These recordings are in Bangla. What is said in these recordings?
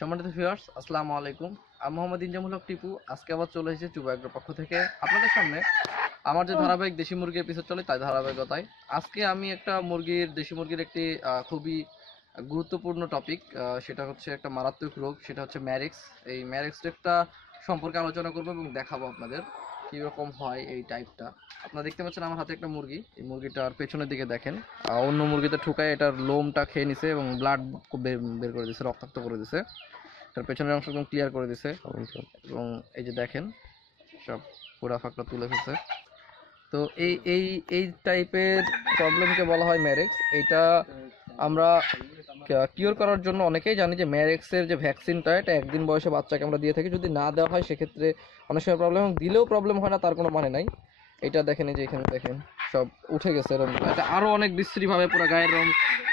সম্মানিত ভিউয়ার্স, আসসালামু আলাইকুম। আমি মোহাম্মদ ইনজামুল হক টিপু। আজকে আবার চলে এসেছি চুবাইগ্রোর পক্ষ থেকে আপনাদের সামনে আমার যে ধারাবাহিক দেশি মুরগির এপিসোড চলে তাই ধারাবাহিকতায় আজকে আমি একটা দেশি মুরগির একটি খুবই গুরুত্বপূর্ণ টপিক, সেটা হচ্ছে একটা মারাত্মক রোগ, সেটা হচ্ছে ম্যারেক্স। এই ম্যারেক্স রোগটা সম্পর্কে আলোচনা করবো এবং দেখাবো আপনাদের কীরকম হয় এই টাইপটা। আপনারা দেখতে পাচ্ছেন আমার হাতে একটা মুরগি। এই মুরগিটার পেছনের দিকে দেখেন, অন্য মুরগিতে ঠুকায় এটার লোমটা খেয়ে নিছে এবং ব্লাড বের করে দিছে, রক্তাক্ত করে দিছে। তার পেছনের অংশ একদম ক্লিয়ার করে দিছে এবং এই যে দেখেন সব পুরা ফাঁকটা তুলে ফেলছে। তো এই এই এই টাইপের প্রবলেমকে বলা হয় ম্যারেক্স। এইটা আমরা কিওর করার জন্য অনেকেই জানি যে ম্যারেক্সের যে ভ্যাকসিনটা এটা একদিন বয়সে বাচ্চাকে আমরা দিয়ে থাকি। যদি না দেওয়া হয় সেক্ষেত্রে অনেক সময় প্রবলেম, দিলেও প্রবলেম হয় না তার কোনো মানে নাই। এটা দেখেন, এই যে এখানে দেখেন সব উঠে গেছে রোমগুলো, এটা আরও অনেক বিশ্রীভাবে পুরো গায়ের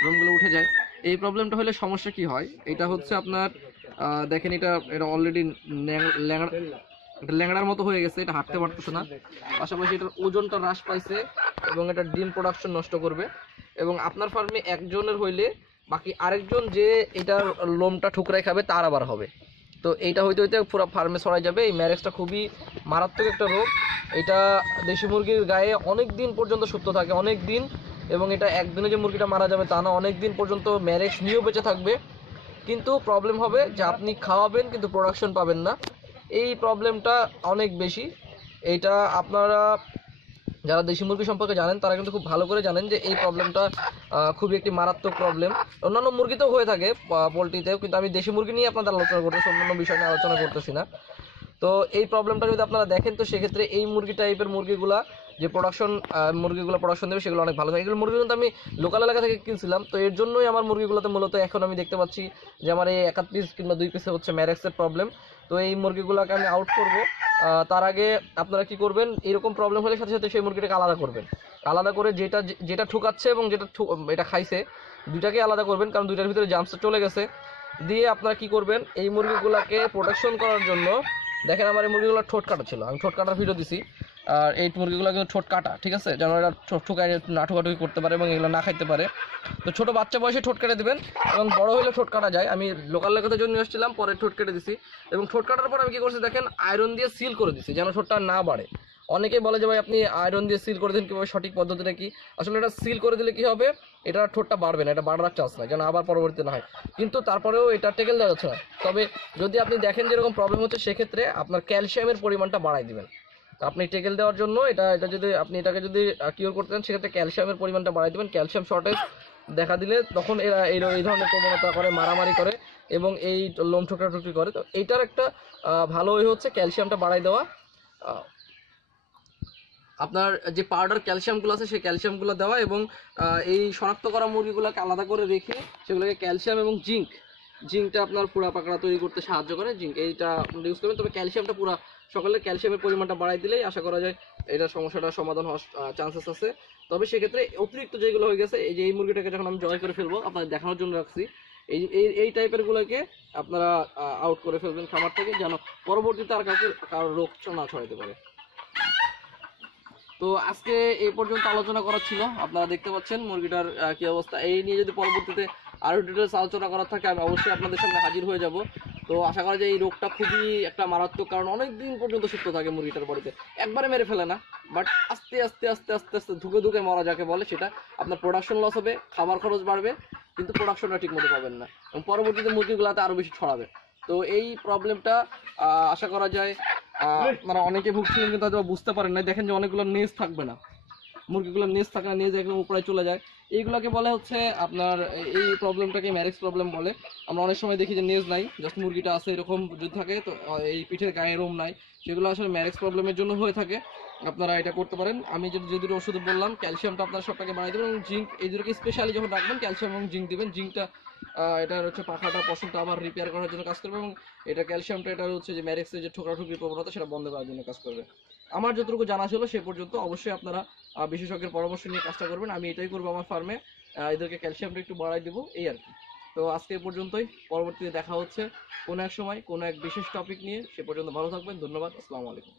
রোমগুলো উঠে যায়। এই প্রবলেমটা হলে সমস্যা কি হয়, এটা হচ্ছে আপনার দেখেন এটা এটা অলরেডি ল্যাংড়ার মতো হয়ে গেছে, এটা হাঁটতে পারতেছে না। পাশাপাশি এটার ওজনটা হ্রাস পাইছে এবং এটা ডিম প্রোডাকশন নষ্ট করবে। এবং আপনার ফার্মে একজনের হইলে বাকি আরেকজন যে এটার লোমটা ঠুকরাই খাবে তার আবার হবে। তো এইটা হইতে হইতে পুরো ফার্মে ছড়াই যাবে। এই ম্যারেক্সটা খুবই মারাত্মক একটা রোগ। এটা দেশি মুরগির গায়ে অনেক দিন পর্যন্ত সুস্থ থাকে, অনেক দিন। এবং এটা একদিনে যে মুরগিটা মারা যাবে তা না, অনেক দিন পর্যন্ত ম্যারেক্স নিয়েও বেঁচে থাকবে। কিন্তু প্রবলেম হবে যে আপনি খাওয়াবেন কিন্তু প্রোডাকশন পাবেন না। এই প্রবলেমটা অনেক বেশি। এইটা আপনারা যারা দেশি মুরগি সম্পর্কে জানেন তারা কিন্তু খুব ভালো করে জানেন যে এই প্রবলেমটা খুবই একটি মারাত্মক প্রবলেম। অন্যান্য মুরগিতেও হয়ে থাকে, পোলট্রিতেও, কিন্তু আমি দেশি মুরগি নিয়ে আপনাদের আলোচনা করতেছি, অন্যান্য বিষয় নিয়ে আলোচনা করতেছি না। তো এই প্রবলেমটা যদি আপনারা দেখেন তো সেক্ষেত্রে এই মুরগি টাইপের মুরগিগুলা যে মুরগিগুলো প্রোডাকশন দেবে সেগুলো অনেক ভালো থাকে। এগুলো মুরগি কিন্তু আমি লোকাল এলাকা থেকে কিনছিলাম, তো এর জন্যই আমার মুরগিগুলোতে মূলত এখন আমি দেখতে পাচ্ছি যে আমার এই 1 পিস কিংবা 2 পিসে হচ্ছে ম্যারেক্সের প্রবলেম। তো এই মুরগিগুলোকে আমি আউট করব। তার আগে আপনারা কি করবেন, এরকম প্রবলেম হলে সাথে সাথে সেই মুরগিটাকে আলাদা করবেন। আলাদা করে যেটা ঠুকাচ্ছে এবং এটা খাইছে দুইটাকে আলাদা করবেন, কারণ দুইটার ভিতরে জার্মসটা চলে গেছে। দিয়ে আপনারা কি করবেন, এই মুরগিগুলোকে প্রোটেকশন করার জন্য দেখেন আমার এই মুরগিগুলো ঠোঁট কাটা ছিল, আমি ঠোঁট কাটার ভিডিও দিছি। আর এই মুরগিগুলো কিন্তু ঠোঁট কাটা, ঠিক আছে, যেন এরা ঠোঁটুকায় নাঠুকাঠুকি করতে পারে এবং এগুলো না খাইতে পারে। তো ছোটো বাচ্চা বয়সে ঠোঁট কেটে দেবেন এবং বড় হলে ঠোঁট কাটা যায়। আমি লোকাল লেখাতে জন্য এসেছিলাম, পরে ঠোঁট কেটে দিছি। এবং ঠোঁট কাটার পর আমি কী করছি দেখেন, আয়রন দিয়ে সিল করে দিছি যেন ঠোঁটটা না বাড়ে। অনেকেই বলে যে ভাই আপনি আয়রন দিয়ে সিল করে দিন, কীভাবে সঠিক পদ্ধতিটা কি? আসলে এটা সিল করে দিলে কি হবে, এটা ঠোঁটটা বাড়বে না, এটা বাড়ার চান্স নাই, যেন আবার পরবর্তীতে না হয়। কিন্তু তারপরেও এটা টেকেল দেওয়া যাচ্ছে না। তবে যদি আপনি দেখেন যেরকম প্রবলেম হচ্ছে সেক্ষেত্রে আপনার ক্যালসিয়ামের পরিমাণটা বাড়াই দিবেন। আপনি টেকেল দেওয়ার জন্য এটা যদি আপনি এটাকে যদি কিওর করতে চান সেক্ষেত্রে ক্যালসিয়ামের পরিমাণটা বাড়াই দেবেন। ক্যালসিয়াম শর্টেজ দেখা দিলে তখন এরা এই ধরনের প্রবণতা করে, মারামারি করে এবং এই লোম ঠোকরাঠুকরি করে। তো এইটার একটা ভালো ওয়ে হচ্ছে ক্যালসিয়ামটা বাড়াই দেওয়া। আপনার যে পাউডার ক্যালসিয়ামগুলো আছে সেই ক্যালসিয়ামগুলো দেওয়া এবং এই শনাক্ত করা মুরগিগুলোকে আলাদা করে রেখে সেগুলোকে ক্যালসিয়াম এবং জিঙ্কটা আপনার পুরা পাকড়া তৈরি করতে সাহায্য করে। জিঙ্ক এইটা আপনারা ইউজ করবেন। তবে ক্যালসিয়ামটা পুরা সকালে ক্যালসিয়ামের পরিমাণটা বাড়াই দিলেই আশা করা যায় এটা সমস্যাটা সমাধান হওয়ার চান্সেস আছে। তবে সেক্ষেত্রে অতিরিক্ত যেগুলো হয়ে গেছে, এই যে এই মুরগিটাকে যখন আমি জয় করে ফেলবো আপনাদের দেখানোর জন্য রাখছি, এই টাইপের গুলোকে আপনারা আউট করে ফেলবেন খামার থেকে, যেন পরবর্তীতে আর কারো রোগ না ছড়াইতে পারে। তো আজকে এই পর্যন্ত আলোচনা করা ছিল। আপনারা দেখতে পাচ্ছেন মুরগিটার কি অবস্থা। এই নিয়ে যদি পরবর্তীতে আরও ডিটেলস আলোচনা করার থাকে আমি অবশ্যই আপনাদের সামনে হাজির হয়ে যাব। তো আশা করা যায় এই রোগটা খুবই একটা মারাত্মক, কারণ অনেক দিন পর্যন্ত সুস্থ থাকে মুরগিটার বডিতে, একবারে মেরে ফেলে না, বাট আস্তে আস্তে আস্তে আস্তে আস্তে ধুকে ধুকে মরা যাকে বলে, সেটা আপনার প্রোডাকশন লস হবে, খাবার খরচ বাড়বে, কিন্তু প্রোডাকশনটা ঠিক মতো পাবেন না এবং পরবর্তীতে মুরগিগুলোতে আরও বেশি ছড়াবে। তো এই প্রবলেমটা আশা করা যায় আপনারা অনেকে ভুগছিলেন কিন্তু হয়তো বুঝতে পারেন না। দেখেন যে অনেকগুলো নেজ থাকবে না, মুরগিগুলোর নেজ থাকে না, নেজ একদম উপরে চলে যায়। এইগুলোকে বলে হচ্ছে আপনার এই প্রবলেমটাকে ম্যারেক্স প্রবলেম বলে। আমরা অনেক সময় দেখি যে নেজ নাই, জাস্ট মুরগিটা আছে এরকম যদি থাকে, তো এই পিঠের গায়ে রোম নাই, সেগুলো আসলে ম্যারেক্স প্রবলেমের জন্য হয়ে থাকে। আপনারা এটা করতে পারেন। আমি যে দুটো ওষুধ বললাম, ক্যালসিয়ামটা আপনারা সবটাকে বাড়িয়ে দেবেন এবং জিঙ্ক, এই দুটোকে স্পেশালি যখন রাখবেন ক্যালসিয়াম এবং জিঙ্ক দিবেন। জিঙ্কটা এটার হচ্ছে পাখাটা পশমটা আবার রিপেয়ার করার জন্য কাজ করবে এবং এটা ক্যালসিয়ামটা এটা হচ্ছে যে ম্যারেক্সের যে ঠোকরাঠুকরির প্রবণতা সেটা বন্ধ করার জন্য কাজ করবে। আমার যতটুকু জানা ছিল সে পর্যন্ত, অবশ্যই আপনারা বিশেষজ্ঞের পরামর্শ নিয়ে কাজটা করবেন। আমি এটাই করবো আমার ফার্মে, এদেরকে ক্যালসিয়ামটা একটু বাড়াই দেবো, এই আর কি। তো আজকে এ পর্যন্তই, পরবর্তীতে দেখা হচ্ছে কোনো এক সময় কোনো এক বিশেষ টপিক নিয়ে। সে পর্যন্ত ভালো থাকবেন, ধন্যবাদ, আসসালামু আলাইকুম।